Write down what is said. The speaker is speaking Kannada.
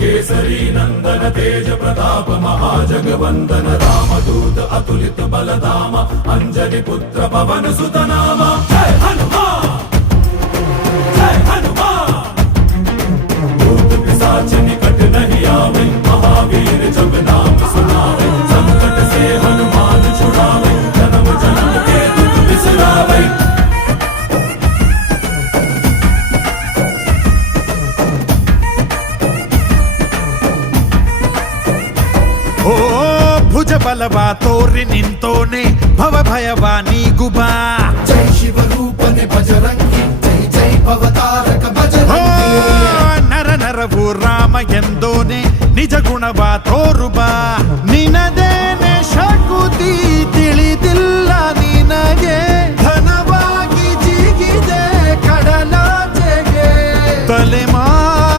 केसरी नंदन तेज प्रताप महाजगवंदन रामदूत अतुलित बलधाम अंजनी पुत्र पवन सुत नाम जय हनुमान जय हनुमान। भूत पिशाच निकट नहीं आवे महावीर जब नाम सुनावे संकट से हनुमान छुड़ावे जन्म जन्म के दुख बिसरावे। ಓ ಭುಜ ಬಲವ ತೋರಿ ನಿಂತೋನೆ ಭವ ಭಯವ ನೀಗುಬಾ ಜೈ ಶಿವ ರೂಪನೆ ಬಜರಂಗಿ ಜೈ ಜೈ ಭವತಾರಕ ಬಜರಂಗಿ ನರ ನರವು ರಾಮ ಎಂದೋನೆ ನಿಜ ಗುಣವ ತೋರುಬಾ ನಿನದೇನೆ ಶಕುತಿ